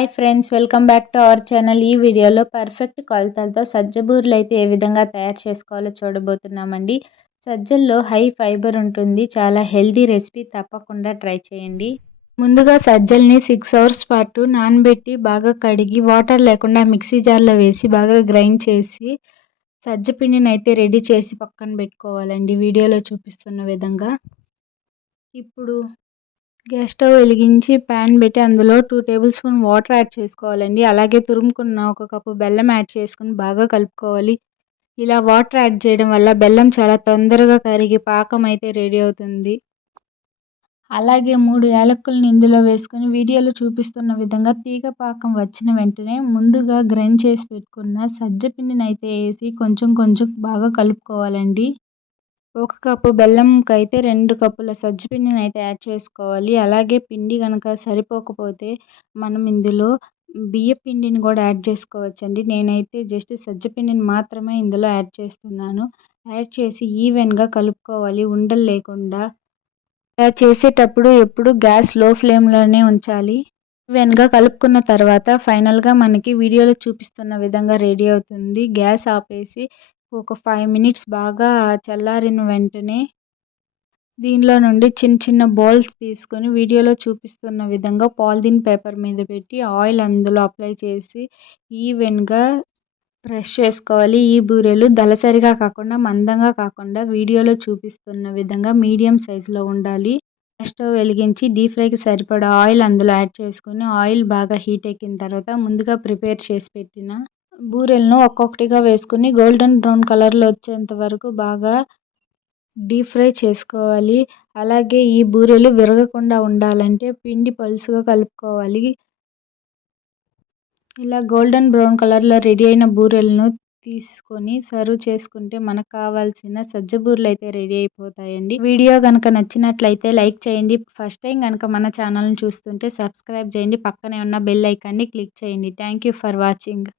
Hi friends, welcome back to our channel. ఈ వీడియోలో perfect కొలతలతో సజ్జ బూరెలు అయితే ఏ విధంగా తయారు చేసుకోవాలో చూడబోతున్నామండి. సజ్జల్లో హై ఫైబర్ ఉంటుంది. చాలా హెల్దీ రెసిపీ, తప్పకుండా ట్రై చేయండి. ముందుగా సజ్జల్ని 6 అవర్స్ పాటు నానబెట్టి బాగా కడిగి వాటర్ లేకుండా మిక్సీ జార్లో వేసి బాగా గ్రైండ్ చేసి సజ్జ పిండిని అయితే రెడీ చేసి పక్కన పెట్టుకోవాలండి, వీడియోలో చూపిస్తున్న విధంగా. ఇప్పుడు గ్యాస్ స్టవ్ వెలిగించి ప్యాన్ పెట్టి అందులో 2 టేబుల్ స్పూన్ వాటర్ యాడ్ చేసుకోవాలండి. అలాగే తురుముకున్న 1 కప్పు బెల్లం యాడ్ చేసుకుని బాగా కలుపుకోవాలి. ఇలా వాటర్ యాడ్ చేయడం వల్ల బెల్లం చాలా తొందరగా కరిగి పాకం అయితే రెడీ అవుతుంది. అలాగే 3 యాలక్కులను ఇందులో వేసుకొని వీడియోలో చూపిస్తున్న విధంగా తీగ పాకం వచ్చిన వెంటనే ముందుగా గ్రైండ్ చేసి పెట్టుకున్న సజ్జ పిండిని అయితే వేసి కొంచెం కొంచెం బాగా కలుపుకోవాలండి. 1 కప్పు బెల్లంకైతే 2 కప్పుల సజ్జపిండిని అయితే యాడ్ చేసుకోవాలి. అలాగే పిండి కనుక సరిపోకపోతే మనం ఇందులో బియ్యం పిండిని కూడా యాడ్ చేసుకోవచ్చండి. నేనైతే జస్ట్ సజ్జపిండిని మాత్రమే ఇందులో యాడ్ చేస్తున్నాను. యాడ్ చేసి ఈవెన్గా కలుపుకోవాలి, ఉండలు లేకుండా. ఇలా చేసేటప్పుడు ఎప్పుడు గ్యాస్ లో ఫ్లేమ్లోనే ఉంచాలి. ఈవెన్గా కలుపుకున్న తర్వాత ఫైనల్గా మనకి వీడియోలో చూపిస్తున్న విధంగా రెడీ అవుతుంది. గ్యాస్ ఆపేసి ఒక 5 మినిట్స్ బాగా చల్లారిన వెంటనే దీనిలో నుండి చిన్న చిన్న బాల్స్ తీసుకొని వీడియోలో చూపిస్తున్న విధంగా పాలిథిన్ పేపర్ మీద పెట్టి ఆయిల్ అందులో అప్లై చేసి ఈవెన్గా ప్రెస్ చేసుకోవాలి. ఈ బూరెలు దళసరిగా కాకుండా మందంగా కాకుండా వీడియోలో చూపిస్తున్న విధంగా మీడియం సైజులో ఉండాలి. స్టవ్ వెలిగించి డీప్ ఫ్రైకి సరిపడా ఆయిల్ అందులో యాడ్ చేసుకొని ఆయిల్ బాగా హీట్ ఎక్కిన తర్వాత ముందుగా ప్రిపేర్ చేసి పెట్టిన బూరెలను ఒక్కొక్కటిగా వేసుకుని గోల్డెన్ బ్రౌన్ కలర్లో వచ్చేంత వరకు బాగా డీప్ ఫ్రై చేసుకోవాలి. అలాగే ఈ బూరెలు విరగకుండా ఉండాలంటే పిండి పలుసుగా కలుపుకోవాలి. ఇలా గోల్డెన్ బ్రౌన్ కలర్లో రెడీ అయిన బూరెలను తీసుకొని సర్వ్ చేసుకుంటే మనకు కావాల్సిన సజ్జ బూరెలు అయితే రెడీ అయిపోతాయండి. వీడియో కనుక నచ్చినట్లయితే లైక్ చేయండి. ఫస్ట్ టైం కనుక మన ఛానల్ని చూస్తుంటే సబ్స్క్రైబ్ చేయండి. పక్కనే ఉన్న బెల్ ఐకాన్ని క్లిక్ చేయండి. Thank you for watching.